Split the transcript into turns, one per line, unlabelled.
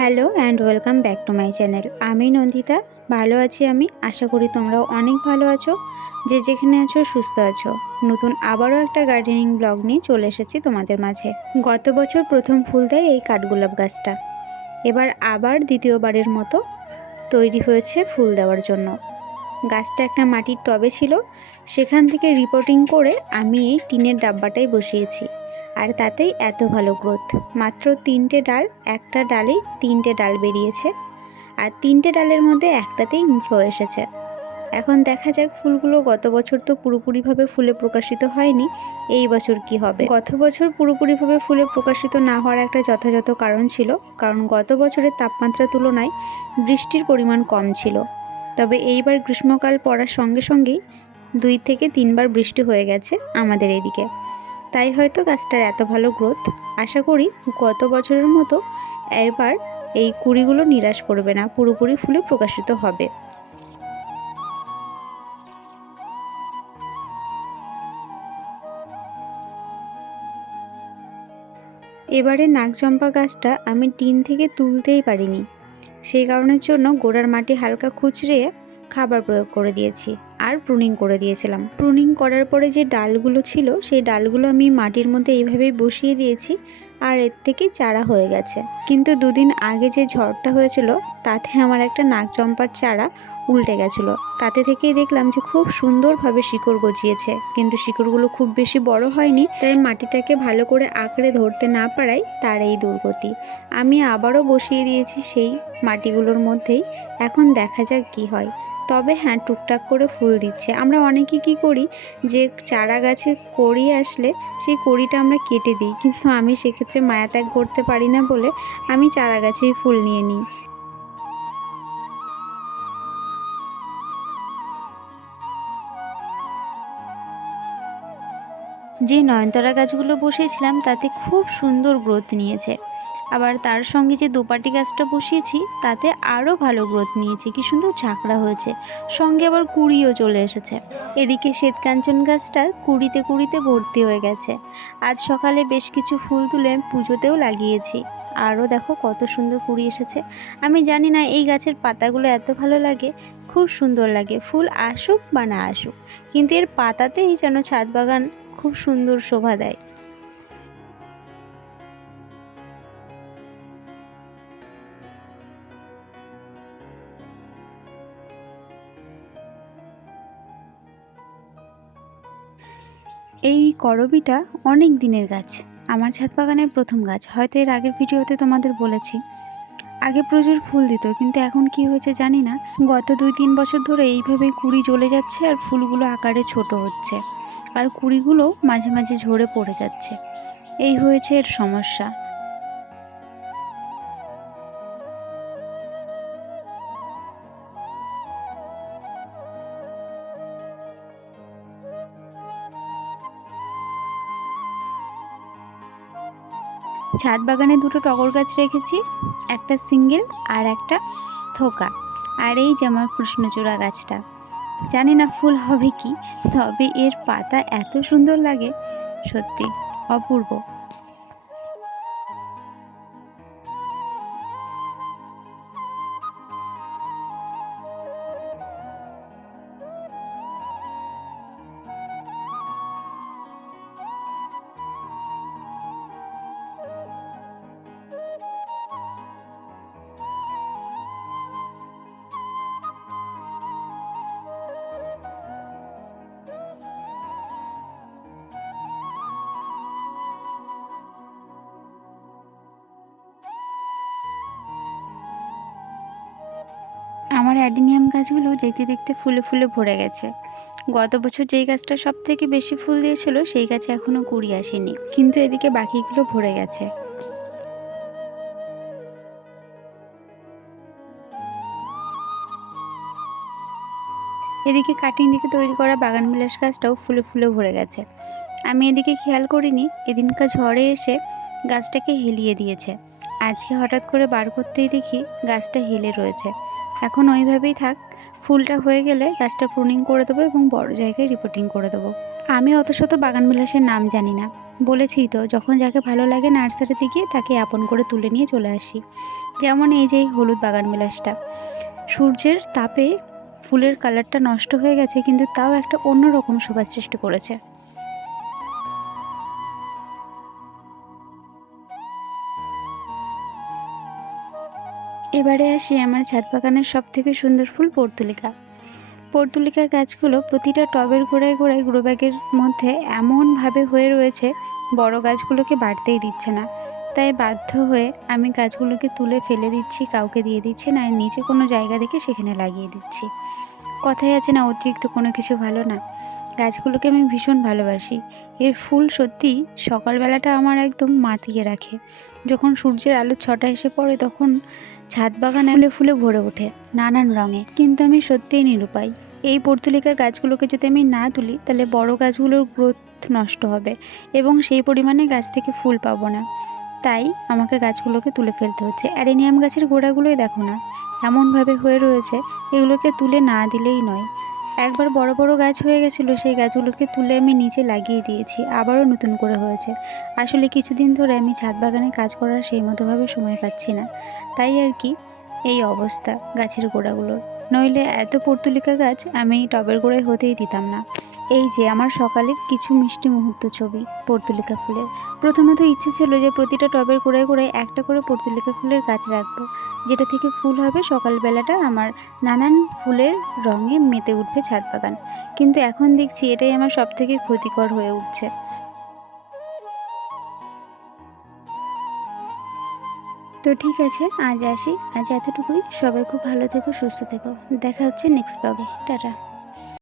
Hello and welcome back to my channel. আমি নন্দিতা, ভালো আছি আমি। আশা করি তোমরাও অনেক ভালো আছো, যে যেখানে আছো সুস্থ আছো। নতুন আবারও একটা গার্ডেনিং ব্লগ নিয়ে চলে এসেছি তোমাদের মাঝে। গত বছর প্রথম ফুল দেয় এই কাঠগোলাপ গাছটা। এবার আবার দ্বিতীয়বারের মতো তৈরি হয়েছে ফুল দেওয়ার জন্য। গাছটা একটা মাটির টবে ছিল, সেখান থেকে রিপোর্টিং করে আমি এই টিনের ডাব্বাটাই বসিয়েছি। আর তাতেই এত ভালো গ্রোথ। মাত্র তিনটে ডাল, একটা ডালেই তিনটে ডাল বেরিয়েছে। আর তিনটে ডালের মধ্যে একটাতেই ফ্লো এসেছে। এখন দেখা যাক ফুলগুলো গত বছর তো পুরোপুরিভাবে ফুলে প্রকাশিত হয়নি, এই বছর কি হবে? গত বছর পুরোপুরিভাবে ফুলে প্রকাশিত না হওয়ার একটা যথাযথ কারণ ছিল, কারণ গত বছরের তাপমাত্রা তুলনায় বৃষ্টির পরিমাণ কম ছিল। তবে এইবার গ্রীষ্মকাল পড়ার সঙ্গে সঙ্গেই দুই থেকে তিনবার বৃষ্টি হয়ে গেছে আমাদের এদিকে। তাই হয়তো গাছটার এত ভালো গ্রোথ আশা করি গত বছরের মতো এবার এই কুড়িগুলো নিরাশ করবে না, পুরোপুরি ফুলে প্রকাশিত হবে। এবারে নাগচম্পা গাছটা আমি টিন থেকে তুলতেই পারিনি। সেই কারণের জন্য গোড়ার মাটি হালকা খুচড়ে খাবার প্রয়োগ করে দিয়েছি। আর প্রুনিং করে দিয়েছিলাম। প্রুনিং করার পরে যে ডালগুলো ছিল, সেই ডালগুলো আমি মাটির মধ্যে এইভাবেই বসিয়ে দিয়েছি আর এর থেকে চারা হয়ে গেছে। কিন্তু দুদিন আগে যে ঝড়টা হয়েছিল, তাতে আমার একটা নাগচম্পার চারা উল্টে গেছিল। তাতে থেকেই দেখলাম যে খুব সুন্দরভাবে শিকড় গজিয়েছে। কিন্তু শিকড়গুলো খুব বেশি বড় হয়নি, তাই মাটিটাকে ভালো করে আঁকড়ে ধরতে না পারাই তার এই দুর্গতি। আমি আবারও বসিয়ে দিয়েছি সেই মাটিগুলোর মধ্যেই। এখন দেখা যাক কি হয়। তবে হ্যাঁ টুকটাক করে ফুল দিচ্ছে। আমরা অনেকে কি করি যে চারা গাছে কড়ি আসলে সেই কড়িটা আমরা কেটে দিই। কিন্তু আমি সেক্ষেত্রে মায়া ত্যাগ করতে পারি না বলে আমি চারা গাছেই ফুল নিয়ে নিই। যে নয়নতারা গাছগুলো বসিয়েছিলাম তাতে খুব সুন্দর গ্রোথ নিয়েছে। আবার তার সঙ্গে যে দোপাটি গাছটা বসিয়েছি, তাতে আরও ভালো গ্রোথ নিয়েছে। কি সুন্দর ঝাঁকড়া হয়েছে। সঙ্গে আবার কুড়িও চলে এসেছে। এদিকে শ্বেতকাঞ্চন গাছটা কুড়িতে কুড়িতে ভর্তি হয়ে গেছে। আজ সকালে বেশ কিছু ফুল তুলে পুজোতেও লাগিয়েছি। আরও দেখো কত সুন্দর কুড়ি এসেছে। আমি জানি না এই গাছের পাতাগুলো এত ভালো লাগে, খুব সুন্দর লাগে, ফুল আসুক বা না আসুক। কিন্তু এর পাতাতেই যেন ছাদ বাগান খুব সুন্দর শোভা দেয়। এই করবিটা অনেক দিনের গাছ। আমার ছাদ বাগানের প্রথম গাছ। হয়তো এর আগের ভিডিওতে তোমাদের বলেছি। আগে প্রচুর ফুল দিত, কিন্তু এখন কি হয়েছে জানি না। গত দুই তিন বছর ধরে এইভাবেই কুড়ি জ্বলে যাচ্ছে আর ফুলগুলো আকারে ছোট হচ্ছে। আর কুড়িগুলো মাঝে মাঝে ঝরে পড়ে যাচ্ছে। এই হয়েছে এর সমস্যা। ছাদ বাগানে দুটো টগর গাছ রেখেছি, একটা সিঙ্গেল আর একটা থোকা। আর এই যে আমার কৃষ্ণচূড়া গাছটা। জানি না ফুল হবে কি, তবে এর পাতা এত সুন্দর লাগে, সত্যি অপূর্ব। আমার অ্যাডিনিয়াম গাছগুলো দেখতে দেখতে ফুলে ফুলে ভরে গেছে। গত বছর যেই গাছটা সব থেকে বেশি ফুল দিয়েছিল, সেই গাছে এখনও কুড়ি আসেনি। কিন্তু এদিকে বাকিগুলো ভরে গেছে। এদিকে কাটিং দিকে তৈরি করা বাগান বিলাস গাছটাও ফুলে ফুলে ভরে গেছে। আমি এদিকে খেয়াল করিনি, এদিনকার ঝড়ে এসে গাছটাকে হেলিয়ে দিয়েছে। আজকে হঠাৎ করে বার করতেই দেখি গাছটা হেলে রয়েছে। এখন ওইভাবেই থাক। ফুলটা হয়ে গেলে গাছটা প্রুনিং করে দেবো এবং বড় জায়গায় রিপোর্টিং করে দেবো। আমি অত শত বাগান বিলাসের নাম জানি না। বলেছি তো, যখন যাকে ভালো লাগে নার্সারিতে গিয়ে তাকে আপন করে তুলে নিয়ে চলে আসি। যেমন এই যে হলুদ বাগান বিলাসটা সূর্যের তাপে ফুলের কালারটা নষ্ট হয়ে গেছে, কিন্তু তাও একটা অন্যরকম শোভা সৃষ্টি করেছে। এবারে আসি আমার ছাদ বাগানের সব থেকে সুন্দর ফুল পর্তুলিকা। পর্তুলিকা গাছগুলো প্রতিটা টবের গোড়ায় গোড়ায় গ্রো ব্যাগের মধ্যে এমনভাবে হয়ে রয়েছে, বড় গাছগুলোকে বাড়তেই দিচ্ছে না। তাই বাধ্য হয়ে আমি গাছগুলোকে তুলে ফেলে দিচ্ছি, কাউকে দিয়ে দিচ্ছি না নিচে কোনো জায়গা দেখে সেখানে লাগিয়ে দিচ্ছি। কথাই আছে না, অতিরিক্ত কোনো কিছু ভালো না। গাছগুলোকে আমি ভীষণ ভালোবাসি। এর ফুল সত্যি সকালবেলাটা আমার একদম মাতিয়ে রাখে। যখন সূর্যের আলো ছটা এসে পড়ে, তখন ছাদ বাগান ফুলে ফুলে ভরে ওঠে, নানান রঙে। কিন্তু আমি সত্যিই নিরুপায়। এই পর্তুলিকা গাছগুলোকে যদি আমি না তুলি, তাহলে বড় গাছগুলোর গ্রোথ নষ্ট হবে এবং সেই পরিমাণে গাছ থেকে ফুল পাবো না। তাই আমাকে গাছগুলোকে তুলে ফেলতে হচ্ছে। অ্যারেনিয়াম গাছের গোড়াগুলোই দেখো না। এমনভাবে হয়ে রয়েছে, এগুলোকে তুলে না দিলেই নয়। একবার বড় বড় গাছ হয়ে গেছিল, সেই গাছগুলোকে তুলে আমি নিচে লাগিয়ে দিয়েছি, আবারও নতুন করে হয়েছে। আসলে কিছুদিন ধরে আমি ছাদ বাগানে কাজ করার সেই মতোভাবে সময় পাচ্ছি না। তাই আর কি, এই অবস্থা গাছের গোড়াগুলোর। নইলে এত পর্তুলিকা গাছ আমি টবের গোড়ায় হতেই দিতাম না। এই যে আমার সকালের কিছু মিষ্টি মুহূর্ত ছবি, পর্তুলিকা ফুলের। প্রথমত ইচ্ছে ছিল যে প্রতিটা টবের গোড়ায় গোড়ায় একটা করে পর্তুলিকা ফুলের গাছ রাখব, যেটা থেকে ফুল হবে সকালবেলাটা আমার নানান ফুলের রঙে মেতে উঠবে ছাদ বাগান। কিন্তু এখন দেখছি এটাই আমার সব থেকে ক্ষতিকর হয়ে উঠছে। তো ঠিক আছে, আজ আসি। আজ এতটুকুই। সবাই খুব ভালো থেকো, সুস্থ থেকো। দেখা হচ্ছে নেক্সট ব্লগে টাটা।